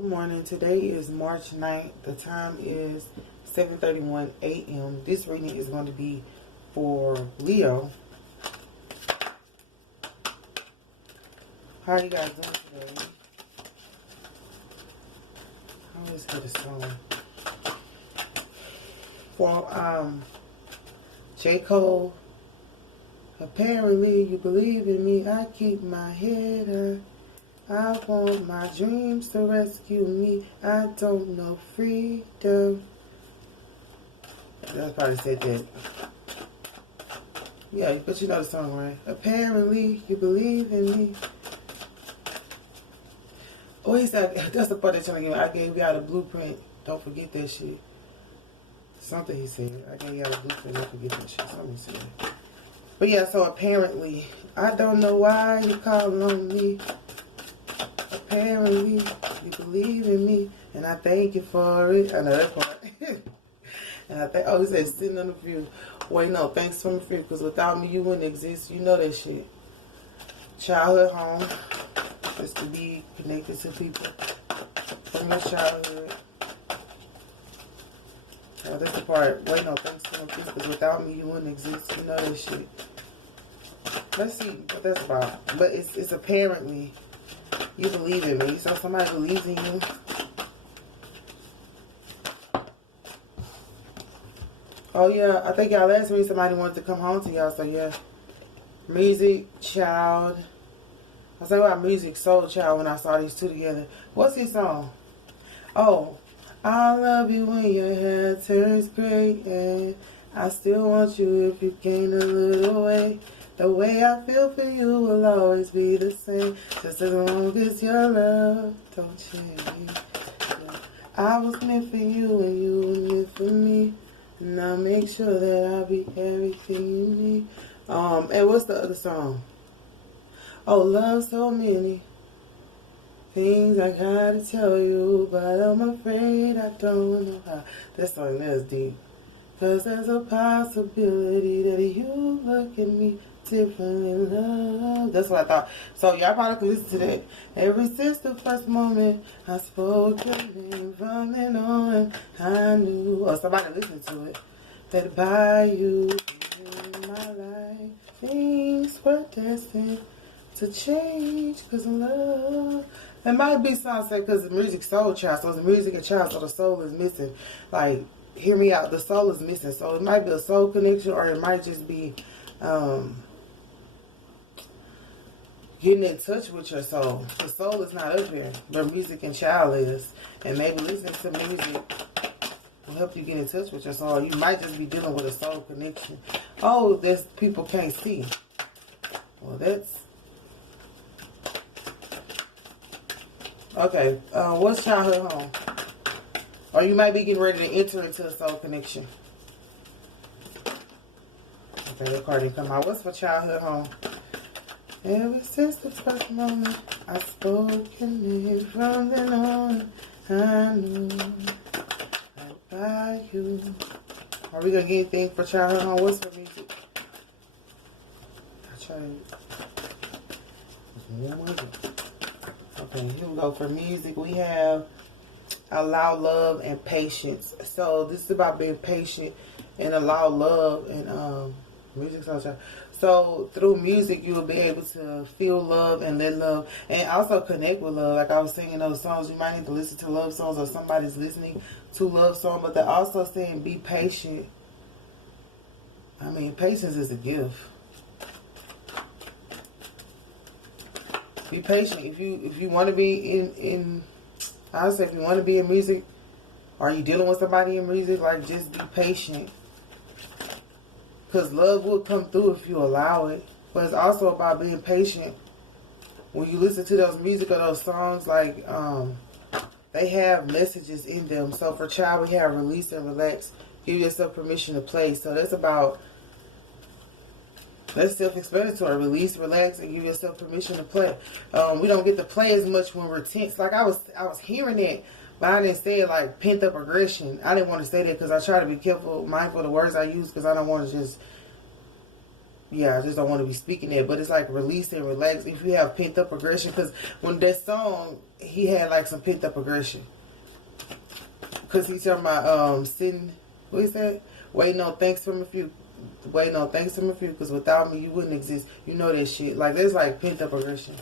Good morning. Today is March 9th. The time is 7:31 a.m. This reading is going to be for Leo. How are you guys doing today? I always get a song. For J. Cole. Apparently you believe in me. I keep my head up. I want my dreams to rescue me. I don't know freedom. That's probably said that. Yeah, but you know the song, right? Apparently you believe in me. Oh, he said, that's the part they're trying to give me. I gave you out a blueprint. Don't forget that shit. Something he said. I gave you out a blueprint. Don't forget that shit. Something he said. But yeah, so apparently, I don't know why you calling on me. Apparently, you believe in me, and I thank you for it. I know that part. And I think, oh, he said, sitting on the view. Wait, no, thanks from the view, because without me, you wouldn't exist. You know that shit. Childhood home, just to be connected to people from your childhood. Oh, that's the part. Wait, no, thanks from the view, because without me, you wouldn't exist. You know that shit. Let's see what that's about. But it's apparently. You believe in me, so somebody believes in you. Oh yeah, I think y'all last week somebody wanted to come home to y'all, so yeah. Music, child. I was talking about music, soul, child when I saw these two together. What's his song? Oh, I love you when your hair turns gray, and I still want you if you gain a little weight. The way I feel for you will always be the same, just as long as your love don't change. I was meant for you and you were meant for me, and I'll make sure that I'll be everything you need. And what's the other song? Oh, love so many things I gotta tell you, but I'm afraid I don't know how. That song, that's deep. 'Cause there's a possibility that you look at me differently, love. That's what I thought. So y'all probably could listen to that. Ever since the first moment I spoke your name, from then on I knew, or somebody listened to it, that by you in my life things were destined to change. 'Cause love, it might be something because the music soul child, so the music and child, so the soul is missing. Like, hear me out, the soul is missing. So it might be a soul connection, or it might just be getting in touch with your soul. The soul is not up here, but music and child is. And maybe listening to music will help you get in touch with your soul. You might just be dealing with a soul connection. Oh, there's people can't see. Well, that's okay. What's childhood home? Or you might be getting ready to enter into a soul connection. Okay, that card didn't come out. What's for childhood home? Ever since the first moment I spoke your name, from then on I knew I'd buy you. Are we gonna get anything for childhood home? What's for music? I try to. Okay, here we go. For music, we have allow love and patience. So this is about being patient and allow love and music. So through music, you will be able to feel love and let love, and also connect with love. Like I was singing those songs, you might need to listen to love songs, or somebody's listening to love song. But they're also saying be patient. I mean, patience is a gift. Be patient. If you want to be in I would say if you want to be in music, or you dealing with somebody in music, like, just be patient. Because love will come through if you allow it. But it's also about being patient. When you listen to those music or those songs, like, they have messages in them. So for child, we have release and relax. Give yourself permission to play. So that's about, that's self-explanatory. Release, relax, and give yourself permission to play. We don't get to play as much when we're tense. Like I was hearing that, but I didn't say it like pent up aggression. I didn't want to say that because I try to be careful, mindful of the words I use, because I don't want to just yeah, I just don't want to be speaking it, but it's like release and relax if you have pent up aggression. Because when that song, he had like some pent up aggression. Because he's talking about sitting, what is that? Waiting on thanks from a few. Waiting on thanks from a few, because without me you wouldn't exist. You know that shit. Like, there's like pent up aggression.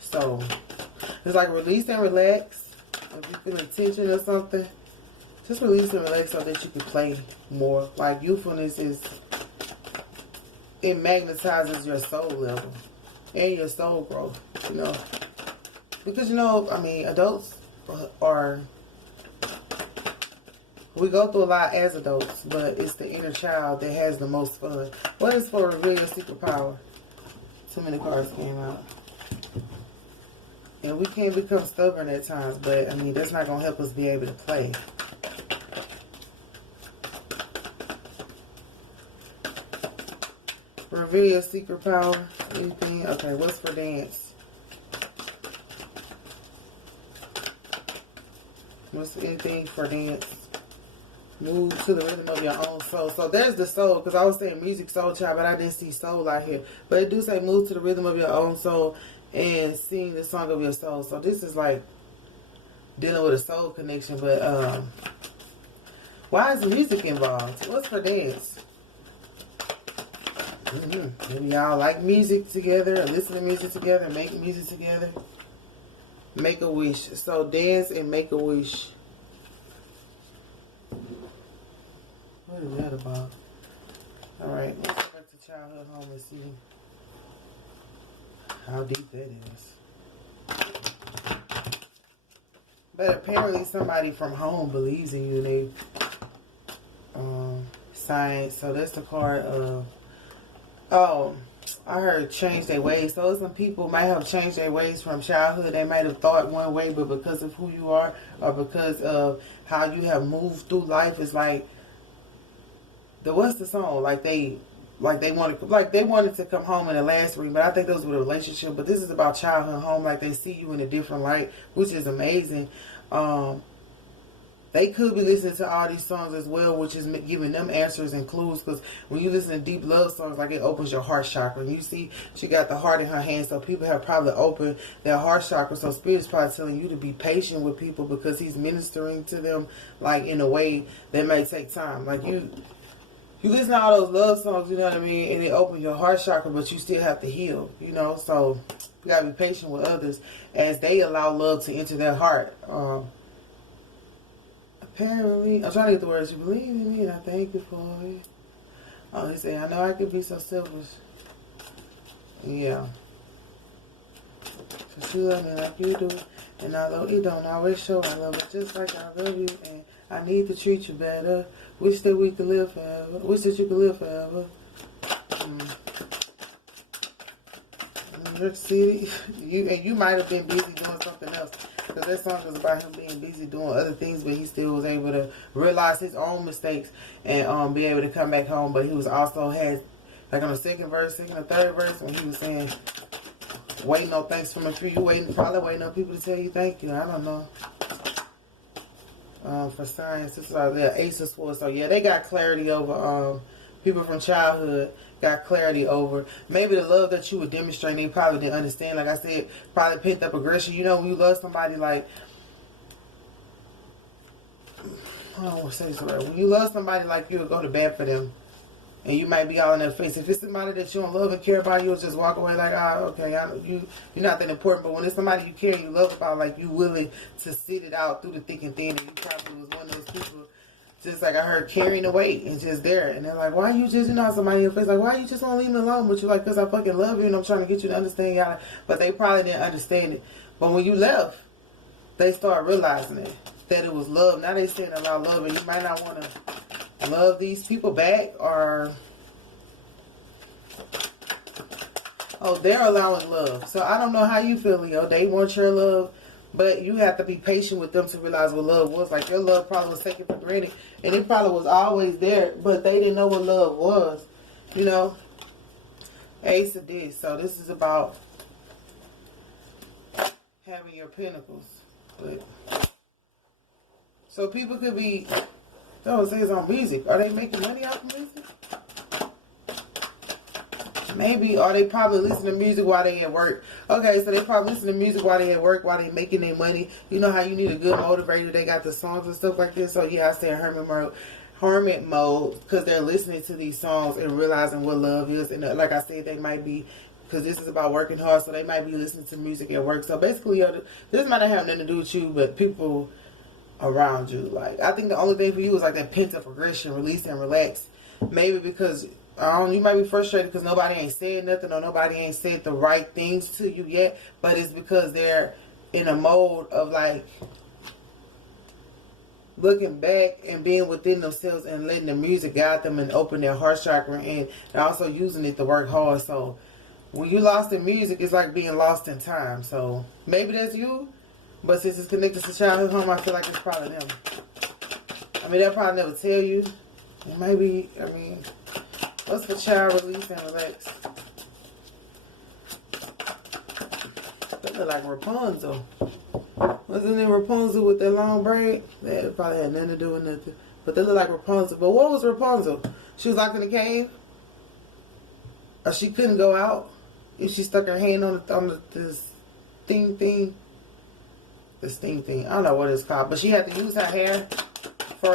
So it's like release and relax. If you feel tension or something, just release and relax so that you can play more. Like, youthfulness is, it magnetizes your soul level and your soul growth, you know. Because, you know, I mean, adults are, we go through a lot as adults, but it's the inner child that has the most fun. What is for reveal your secret power? Too many cards came out. And we can become stubborn at times, but I mean, that's not going to help us be able to play. Reveal your secret power. Anything? Okay, what's for dance? What's anything for dance? Move to the rhythm of your own soul. So there's the soul, because I was saying music soul child, but I didn't see soul out here. But it do say move to the rhythm of your own soul and sing the song of your soul. So this is like dealing with a soul connection. But why is music involved? What's for dance? Maybe y'all like music together, or listen to music together, make music together. Make a wish. So dance and make a wish. What is that about? Alright, let's go back to childhood home and see how deep that is. But apparently somebody from home believes in you. They science. So that's the card of, oh, I heard change their ways. So some people might have changed their ways from childhood. They might have thought one way, but because of who you are or because of how you have moved through life, it's like, what's the song? Like they wanted to come home in the last reading, but I think those were the relationship. But this is about childhood home. Like, they see you in a different light, which is amazing. They could be listening to all these songs as well, which is giving them answers and clues. Because when you listen to deep love songs, like, it opens your heart chakra. And you see, she got the heart in her hand, so people have probably opened their heart chakra. So Spirit's probably telling you to be patient with people, because he's ministering to them, like, in a way that may take time. Like, you listen to all those love songs, you know what I mean, and it opens your heart chakra, but you still have to heal, you know. So you gotta be patient with others as they allow love to enter their heart. Apparently, I'm trying to get the words. You believe in me, and I thank you for it. Oh, he said, I know I could be so selfish. Yeah. So she love me like you do, and although you don't always show, I love it just like I love you, and I need to treat you better. Wish that we could live forever. Wish that you could live forever. New York City. You might have been busy doing something else. Because that song was about him being busy doing other things, but he still was able to realize his own mistakes and be able to come back home. But he was also had, like, on the second or third verse, when he was saying, waiting on thanks from a few. You probably waiting on people to tell you thank you. I don't know. For science, this is the Ace of Swords. So yeah, they got clarity over people from childhood. Got clarity over maybe the love that you were demonstrating. They probably didn't understand. Like I said, probably pent up aggression. You know, when you love somebody, like, I don't want to say this right. When you love somebody, like, you'll go to bat for them, and you might be all in their face. If it's somebody that you don't love and care about, you'll just walk away like, okay, you're not that important. But when it's somebody you care and you love about, like, you willing to sit it out through the thick and thin, and you probably was one of those people, just like I heard, carrying the weight and just there. And they're like, why you just, somebody in your face, like, why you just want to leave me alone? But you're like, because I fucking love you and I'm trying to get you to understand y'all. But they probably didn't understand it. But when you left, they start realizing it, that it was love. Now they saying about love, and you might not want to love these people back, or, oh, they're allowing love. So I don't know how you feel, Leo. They want your love, but you have to be patient with them to realize what love was. Like, your love probably was taken for granted, and it probably was always there, but they didn't know what love was, you know. Ace of this. So this is about having your pinnacles. But, so people could be, don't say it's on music. Are they making money off of music? Maybe, or they probably listen to music while they at work. Okay, so they probably listen to music while they at work, while they making their money. You know how you need a good motivator? They got the songs and stuff like this. So yeah, I said hermit mode, because they're listening to these songs and realizing what love is. And like I said, they might be, because this is about working hard, so they might be listening to music at work. So basically, this might not have nothing to do with you, but people around you. Like, I think the only thing for you is like that pent-up aggression, release and relax. Maybe because you might be frustrated because nobody ain't said nothing, or nobody ain't said the right things to you yet, but it's because they're in a mode of like looking back and being within themselves and letting the music guide them and open their heart chakra, and also using it to work hard. So when you lost in music, it's like being lost in time. So maybe that's you, but since it's connected to childhood home, I feel like it's probably them. I mean, they'll probably never tell you. It might be, I mean, what's for child, release and relax? They look like Rapunzel. Wasn't it Rapunzel with that long braid? That probably had nothing to do with nothing. But they look like Rapunzel. But what was Rapunzel? She was locked in a cave? Or she couldn't go out if she stuck her hand on this thing? This thing. I don't know what it's called. But she had to use her hair for,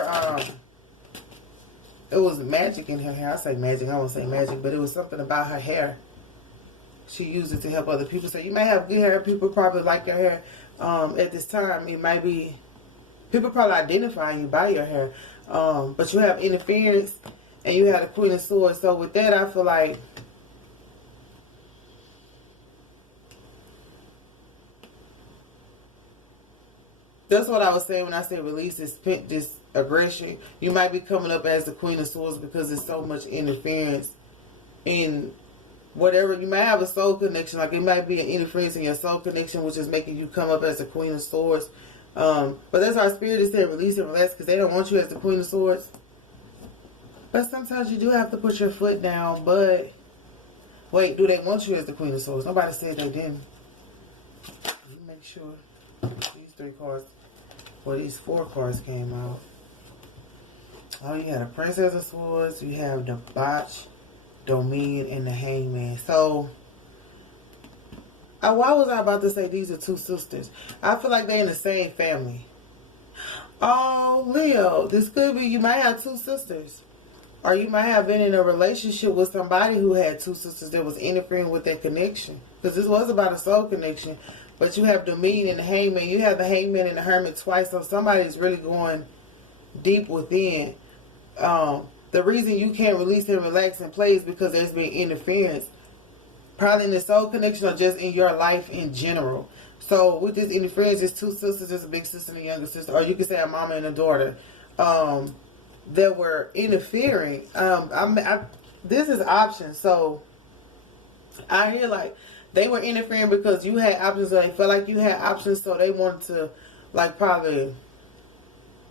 it was magic in her hair. I say magic. I won't say magic. But it was something about her hair. She used it to help other people. So you may have good hair. People probably like your hair. At this time, it might be, people probably identify you by your hair. But you have interference, and you have the Queen of Swords. So with that, I feel like that's what I was saying when I said release this aggression. You might be coming up as the Queen of Swords because there's so much interference in whatever. You might have a soul connection. Like, it might be an interference in your soul connection, which is making you come up as the Queen of Swords. But that's our spirit is saying release and relax, because they don't want you as the Queen of Swords. But sometimes you do have to put your foot down. But wait, do they want you as the Queen of Swords? Nobody said they didn't. Let me make sure. These 3 cards, well, these 4 cards came out. Oh, you had a Princess of Swords, you have the Botch, Dominion, and the Hangman. So, why was I about to say these are 2 sisters? I feel like they're in the same family. Oh, Leo, this could be, you might have 2 sisters. Or you might have been in a relationship with somebody who had 2 sisters that was interfering with that connection. Because this was about a soul connection. But you have Dominion and the Hangman. You have the Hangman and the Hermit twice. So somebody's really going deep within. The reason you can't release and relax and play is because there's been interference. Probably in the soul connection or just in your life in general. So with this interference, there's 2 sisters. There's a big sister and a younger sister. Or you could say a mama and a daughter. That were interfering. This is options. So I hear like they were interfering because you had options, or they felt like you had options, so they wanted to, like, probably,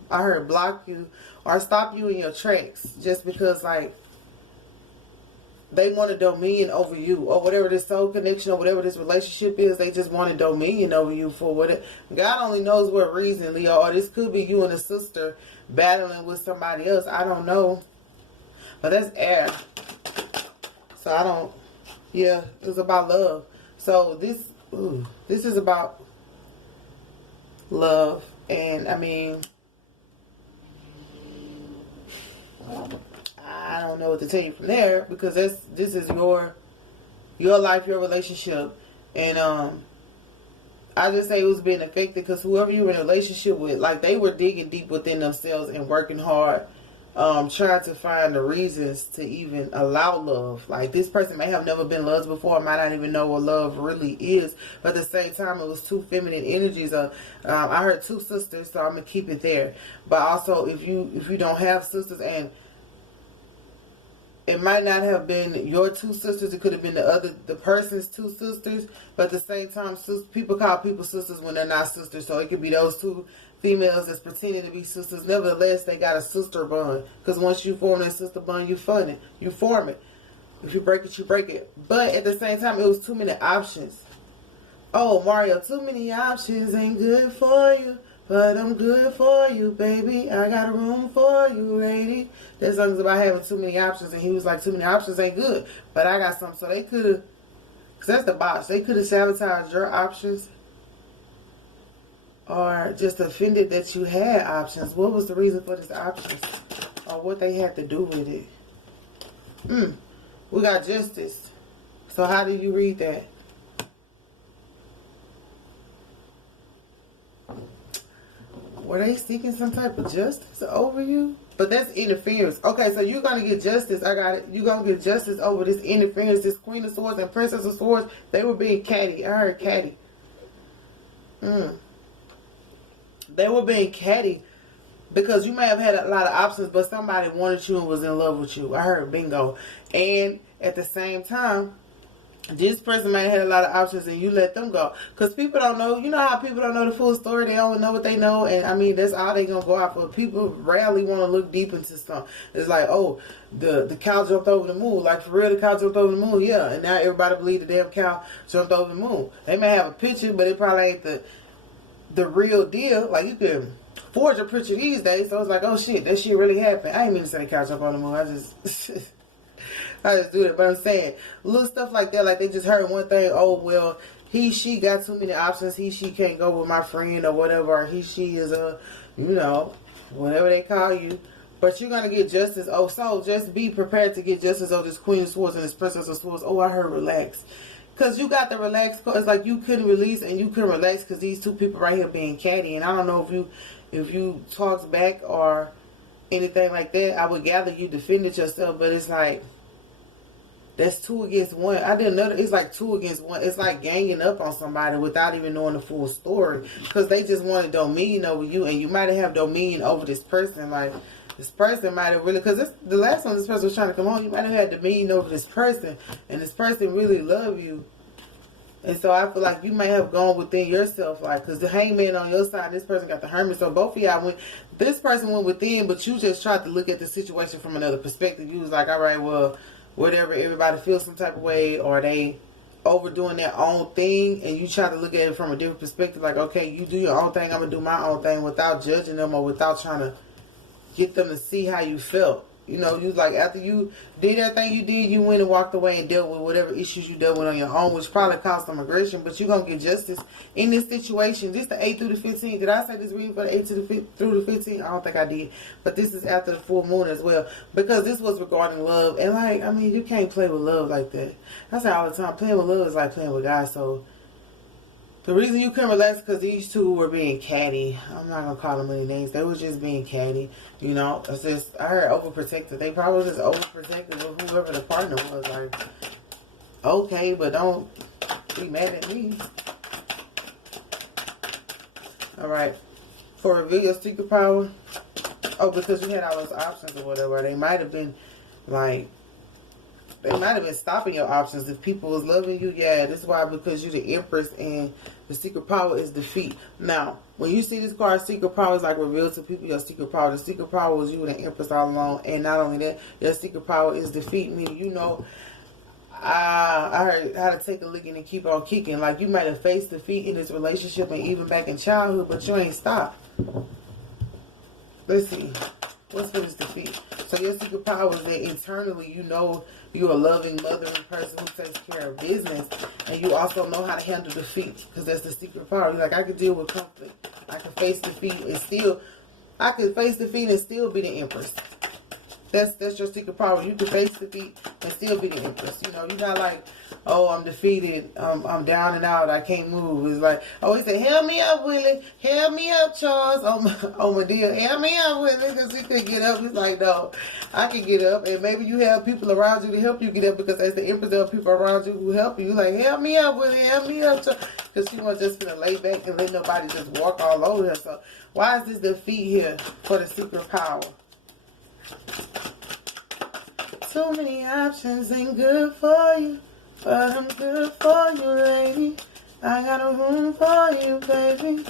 I heard, block you or stop you in your tracks just because, like, they wanted dominion over you, or whatever this soul connection or whatever this relationship is. They just wanted dominion over you for what God only knows what reason, Leo. Or this could be you and a sister battling with somebody else. I don't know, but that's air. So I don't. Yeah, it's about love. So this is about love, and I mean, I don't know what to tell you from there, because this is your life, your relationship, and I just say it was being affected because whoever you were in a relationship with, like, they were digging deep within themselves and working hard, trying to find the reasons to even allow love. Like, this person may have never been loved before, might not even know what love really is, but at the same time, it was 2 feminine energies. I heard 2 sisters, so I'm gonna keep it there. But also, if you don't have sisters, and it might not have been your 2 sisters, it could have been the person's 2 sisters, but at the same time, people call people sisters when they're not sisters, so it could be those 2 females that's pretending to be sisters. Nevertheless, they got a sister bond, because once you form that sister bond, you form it. If you break it, you break it. But at the same time, it was too many options. Oh, Mario, too many options ain't good for you. but I'm good for you, baby. I got a room for you, lady. That song's about having too many options, and he was like, too many options ain't good, but I got some. So they could have, because that's the box, they could have sabotaged your options or just offended that you had options. What was the reason for this options or what they had to do with it? We got justice. So how do you read that? Were they seeking some type of justice over you? But that's interference. Okay, so you're going to get justice. I got it. You're going to get justice over this interference. This Queen of Swords and Princess of Swords, they were being catty. I heard catty. They were being catty because you may have had a lot of options, but somebody wanted you and was in love with you. I heard bingo. And at the same time, this person might have had a lot of options and you let them go. Because people don't know. You know how people don't know the full story? They only know what they know. And I mean, that's all they going to go out for. People rarely want to look deep into stuff. It's like, oh, the cow jumped over the moon. Like, for real, the cow jumped over the moon? Yeah. And now everybody believes the damn cow jumped over the moon. They may have a picture, but it probably ain't the real deal. Like, you can forge a picture these days. So it's like, oh, shit, that shit really happened. I ain't mean to say the cow jumped on the moon. I just do it. But I'm saying little stuff like that, like they just heard one thing, oh well, she got too many options, she can't go with my friend or whatever, or she is a, you know, whatever they call you. But you're gonna get justice. Oh, so just be prepared to get justice of this Queen of Swords and this Princess of Swords. Oh, I heard relax. Because you got the relax card. It's like you couldn't release and you couldn't relax because these two people right here being catty. And I don't know if you talked back or anything like that. I would gather you defended yourself, but it's like, that's 2 against 1. I did another. It's like 2 against 1. It's like ganging up on somebody without even knowing the full story. Because they just wanted dominion over you. And you might have dominion over this person. Like, this person might have really... Because the last time this person was trying to come home, you might have had dominion over this person. And this person really loved you. And so I feel like you may have gone within yourself. Like, because the hangman on your side, this person got the hermit. So both of y'all went... This person went within, but you just tried to look at the situation from another perspective. You was like, all right, well... whatever, everybody feels some type of way, or they overdoing their own thing, and you try to look at it from a different perspective, like, okay, you do your own thing, I'm going to do my own thing, without judging them or without trying to get them to see how you felt. You know, you like, after you did everything you did, you went and walked away and dealt with whatever issues you dealt with on your own, which probably caused some aggression, but you're going to get justice in this situation. This the 8 through the 15. Did I say this reading for the 8 through the 15? I don't think I did. But this is after the full moon as well, because this was regarding love. And like, I mean, you can't play with love like that. I say all the time, playing with love is like playing with God. So the reason you couldn't relax because these two were being catty. I'm not going to call them any names. They were just being catty. You know, it's just, I heard overprotective. They probably just overprotective of whoever the partner was. Like, okay, but don't be mad at me. Alright. For reveal your secret power. Oh, because you had all those options or whatever. They might have been, like, they might have been stopping your options if people was loving you. Yeah, this is why, because you're the Empress and the secret power is defeat. Now, when you see this card, secret power is like revealed to people your secret power. The secret power was you and the Empress all along. And not only that, your secret power is defeat. Meaning, you know, I heard how to take a licking and keep on kicking. Like, you might have faced defeat in this relationship and even back in childhood, but you ain't stopped. Let's see. What's for this defeat? So your secret power is that internally you know you're a loving, mothering person who takes care of business. And you also know how to handle defeat. Because that's the secret power. You're like, I can deal with conflict. I can face defeat and still... I can face defeat and still be the Empress. That's your secret power. You can face defeat and still be the Empress. You know, you're not like, oh, I'm defeated. I'm down and out. I can't move. It's like, oh, he said, help me up, Willie. Help me up, Charles. Oh, my dear. Help me up, Willie. Because he couldn't get up. He's like, no, I can get up. And maybe you have people around you to help you get up, because as the Empress, there are people around you who help you. You're like, help me up, Willie. Help me up, Charles. Because she was just going to lay back and let nobody just walk all over her. So why is this defeat here for the secret power? Too many options ain't good for you, but I'm good for you, lady. I got a room for you, baby.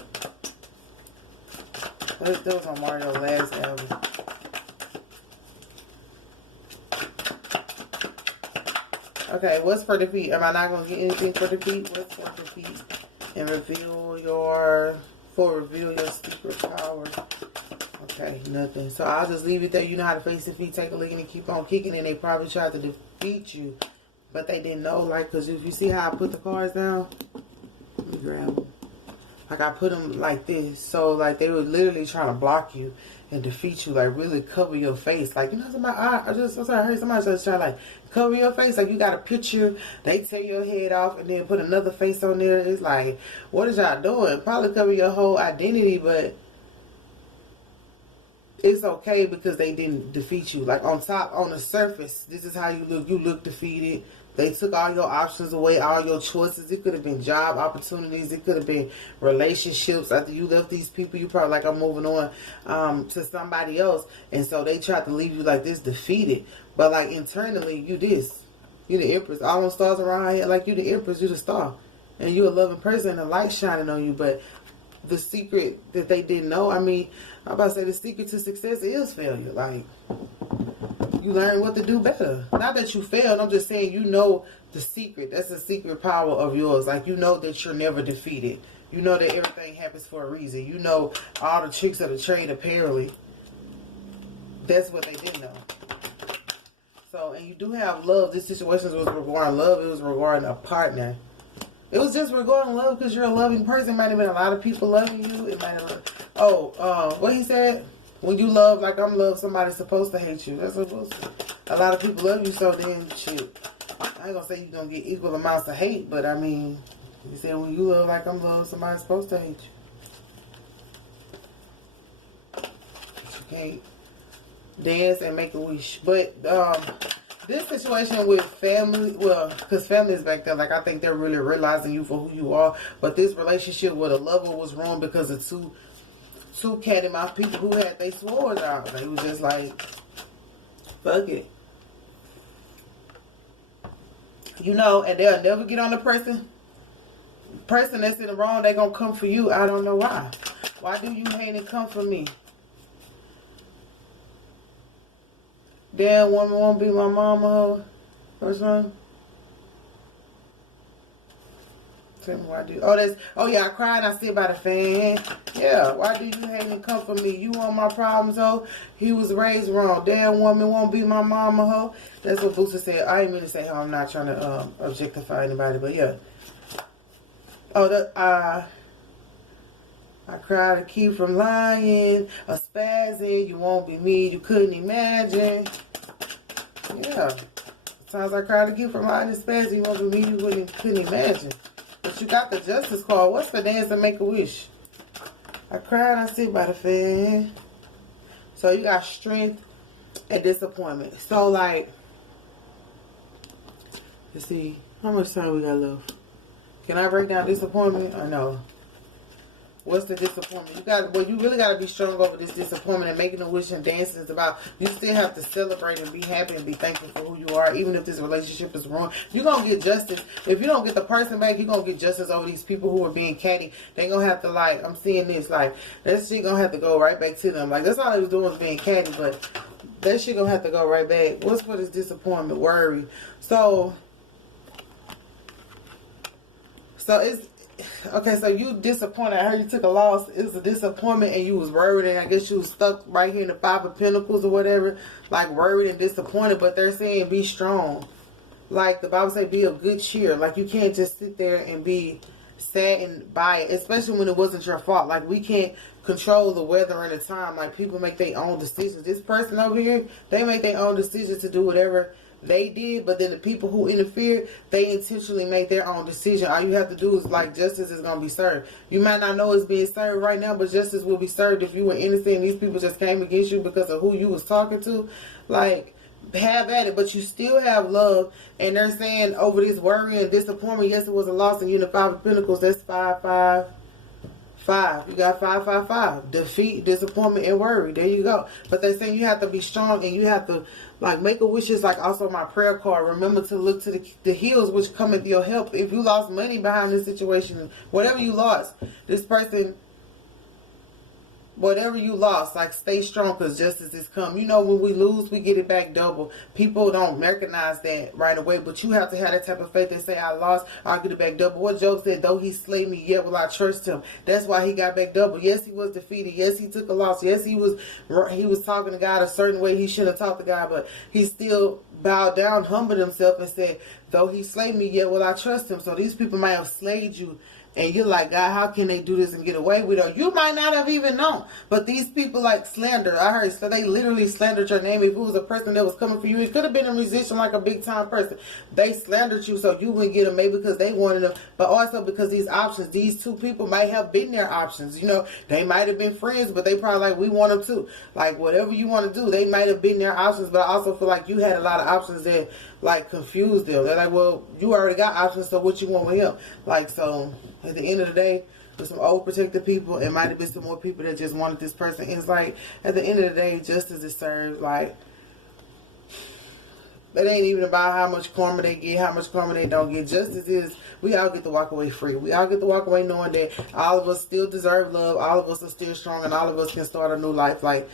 That was on Mario's last album. Okay, what's for defeat? Am I not going to get anything for defeat? What's for defeat? And reveal your 4, reveal your secret power. Okay, nothing. So I'll just leave it there. You know how to face defeat, take a licking and keep on kicking. And they probably tried to defeat you, but they didn't know. Like, because if you see how I put the cards down, let me grab them. Like, I put them like this. So, like, they were literally trying to block you and defeat you. Like, really cover your face. Like, you know, I heard somebody just trying to, like, cover your face. Like, you got a picture. They tear your head off and then put another face on there. It's like, what is y'all doing? Probably cover your whole identity, but it's okay because they didn't defeat you. Like, on top, on the surface, this is how you look. You look defeated. They took all your options away, all your choices. It could have been job opportunities. It could have been relationships. After you left these people, you probably like, I'm moving on to somebody else. And so they tried to leave you like this, defeated. But like internally, you this. You the empress. All those stars around here, like you the empress, you the star. And you a loving person and the light shining on you. But the secret that they didn't know, I mean, I'm about to say the secret to success is failure. Like, you learn what to do better. Not that you failed. I'm just saying you know the secret. That's the secret power of yours. Like, you know that you're never defeated. You know that everything happens for a reason. You know all the tricks of the trade, apparently. That's what they didn't know. So, and you do have love. This situation was regarding love. It was regarding a partner. It was just regarding love because you're a loving person. It might have been a lot of people loving you. It might have... what he said? When you love like I'm loved, somebody's supposed to hate you. That's supposed to. A lot of people love you, so then shit. I ain't gonna say you're gonna get equal amounts of hate, but I mean, you said when you love like I'm loved, somebody's supposed to hate you. But you can't dance and make a wish. But this situation with family, well, because family is back there, like I think they're really realizing you for who you are. But this relationship with a lover was wrong because of two catty mouth people who had their swords out. They was just like, fuck it. You know, and they'll never get on the person that's in the wrong. They gonna come for you. I don't know why. Why do you hate and come for me? Damn woman won't be my mama or something. Tell me why do you, I cried, I sit by the fan. Yeah, why do you hate and come for me? You want my problems, ho? He was raised wrong. Damn woman won't be my mama, ho. That's what Booster said. I didn't mean to say ho. I'm not trying to objectify anybody, but yeah. I cried to keep from lying, a spazzing. You won't be me. You couldn't imagine. Yeah. Sometimes I cried to keep from lying and spazzing. You won't be me. You couldn't imagine. But you got the justice card. What's for dance and make a wish? I cried, I sit by the fan. So you got strength and disappointment. So like, let's see, how much time we got left? Can I break down disappointment or no? What's the disappointment? You really got to be strong over this disappointment, and making a wish and dancing is about, you still have to celebrate and be happy and be thankful for who you are, even if this relationship is wrong. You're going to get justice. If you don't get the person back, you're going to get justice over these people who are being catty. They're going to have to, like, I'm seeing this, like, that shit going to have to go right back to them. Like, that's all they was doing was being catty, but that shit going to have to go right back. What's for this disappointment? Worry. So it's, okay, so you disappointed. I heard you took a loss. It was a disappointment and you was worried, and I guess you was stuck right here in the 5 of Pentacles or whatever, like worried and disappointed. But they're saying be strong. Like the Bible say, be of good cheer. Like you can't just sit there and be saddened by it, especially when it wasn't your fault. Like we can't control the weather and the time. Like people make their own decisions. This person over here, they make their own decisions to do whatever they did, but then the people who interfered, they intentionally make their own decision. All you have to do is, like, justice is going to be served. You might not know it's being served right now, but justice will be served if you were innocent and these people just came against you because of who you was talking to. Like, have at it, but you still have love. And they're saying over this worry and disappointment, yes, it was a loss, and you're in the 5 of Pentacles. That's 5, 5, 5. You got 5, 5, 5. Defeat, disappointment, and worry. There you go. But they're saying you have to be strong and you have to, like, make a wish is like also my prayer card. Remember to look to the hills which come with your help. If you lost money behind this situation, whatever you lost, this person whatever you lost, like, stay strong, because justice is come. You know, when we lose, we get it back double. People don't recognize that right away, but you have to have that type of faith and say, I lost, I'll get it back double. What Job said, though he slay me, yet will I trust him. That's why he got back double. Yes, he was defeated. Yes, he took a loss. Yes, he was talking to God a certain way he shouldn't have talked to God, but he still bowed down, humbled himself, and said, though he slay me, yet will I trust him. So these people might have slayed you, and you're like, God, how can they do this and get away with it? You might not have even known. But these people, like, slander. I heard, so they literally slandered your name. If it was a person that was coming for you, it could have been a musician, like a big-time person. They slandered you so you wouldn't get them, maybe because they wanted them, but also because these options, these two people might have been their options. You know, they might have been friends, but they probably like, we want them too. Like, whatever you want to do, they might have been their options, but I also feel like you had a lot of options that, like, confused them. They're like, well, you already got options, so what you want with him? Like, so at the end of the day, with some overprotected people, it might have been some more people that just wanted this person. And it's like, at the end of the day, justice is served. Like, it ain't even about how much karma they get, how much karma they don't get. Justice is, we all get to walk away free. We all get to walk away knowing that all of us still deserve love, all of us are still strong, and all of us can start a new life. Like,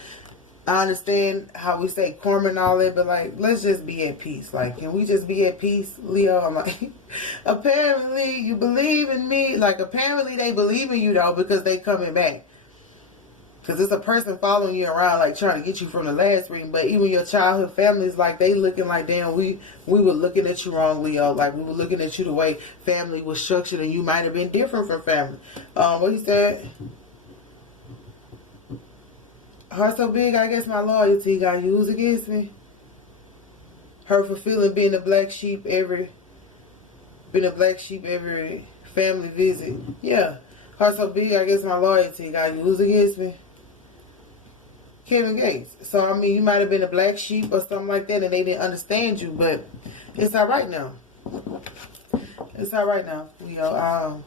I understand how we say karma and all that, but, like, let's just be at peace. Like, can we just be at peace, Leo? I'm like, apparently you believe in me. Like, apparently they believe in you, though, because they coming back. Because it's a person following you around, like, trying to get you from the last reading. But even your childhood family is like, they looking like, damn, we were looking at you wrong, Leo. Like, we were looking at you the way family was structured, and you might have been different from family. What you said? Heart so big, I guess my loyalty got used against me. Her fulfilling being a black sheep every family visit. Yeah. Heart so big, I guess my loyalty got used against me. Kevin Gates. So, I mean, you might have been a black sheep or something like that, and they didn't understand you, but it's all right now. It's all right now. You know,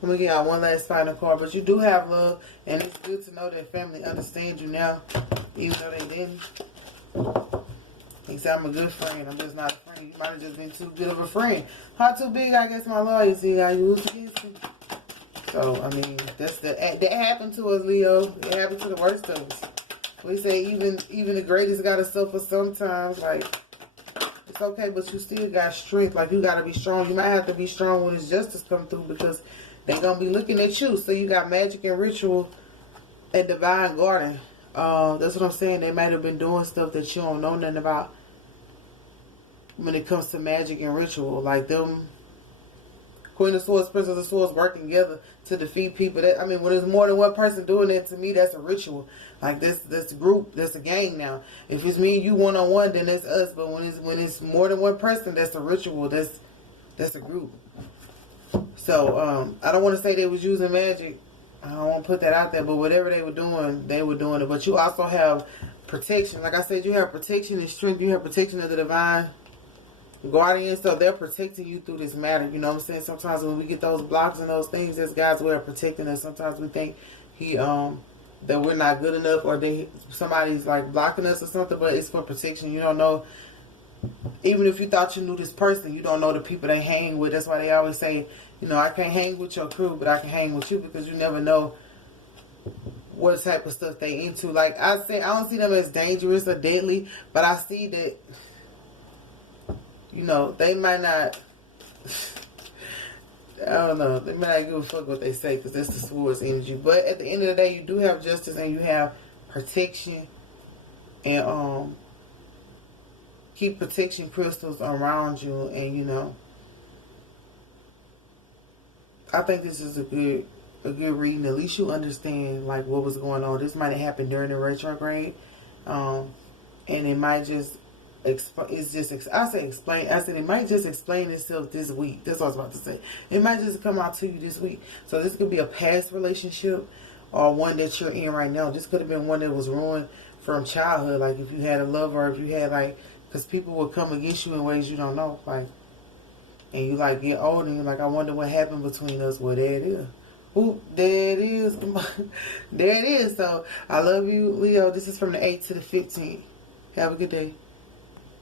let me get out one last final card. But you do have love, and it's good to know that family understands you now, even though they didn't. He said, I'm a good friend. I'm just not a friend. You might have just been too good of a friend. Heart too big, I guess my loyalty got used against me. So, I mean, that happened to us, Leo. It happened to the worst of us. We say even the greatest got to suffer sometimes. Like, it's okay, but you still got strength. Like, you got to be strong. You might have to be strong when it's justice come through, because they're going to be looking at you. So you got magic and ritual and divine guarding. That's what I'm saying. They might have been doing stuff that you don't know nothing about when it comes to magic and ritual. Like them Queen of Swords, Princess of Swords working together to defeat people. That, I mean, when there's more than one person doing it, to me, that's a ritual. Like, this group, that's a game now. If it's me and you one-on-one, then it's us. But when it's more than one person, that's a ritual. That's a group. So, I don't want to say they was using magic. I don't want to put that out there. But whatever they were doing it. But you also have protection. Like I said, you have protection and strength. You have protection of the divine guardian. So they're protecting you through this matter. You know what I'm saying? Sometimes when we get those blocks and those things, that's God's way of protecting us. Sometimes we think that we're not good enough, or somebody's like blocking us or something, but it's for protection. You don't know. Even if you thought you knew this person, you don't know the people they hang with. That's why they always say, you know, I can't hang with your crew, but I can hang with you, because you never know what type of stuff they into. Like I say, I don't see them as dangerous or deadly, but I see that, you know, they might not, I don't know, they might not give a fuck what they say, because that's the swords energy. But at the end of the day, you do have justice and you have protection, and keep protection crystals around you. And you know, I think this is a good reading. At least you understand like what was going on. This might have happened during the retrograde, and it might just it might just explain itself this week. That's what I was about to say. It might just come out to you this week. So this could be a past relationship or one that you're in right now. This could have been one that was ruined from childhood. Like if you had a lover, or if you had like, because people will come against you in ways you don't know. Like, and you like get older and you're like, I wonder what happened between us. Well, there it is. Oop, there it is. There it is. So I love you, Leo. This is from the 8th to the 15th. Have a good day.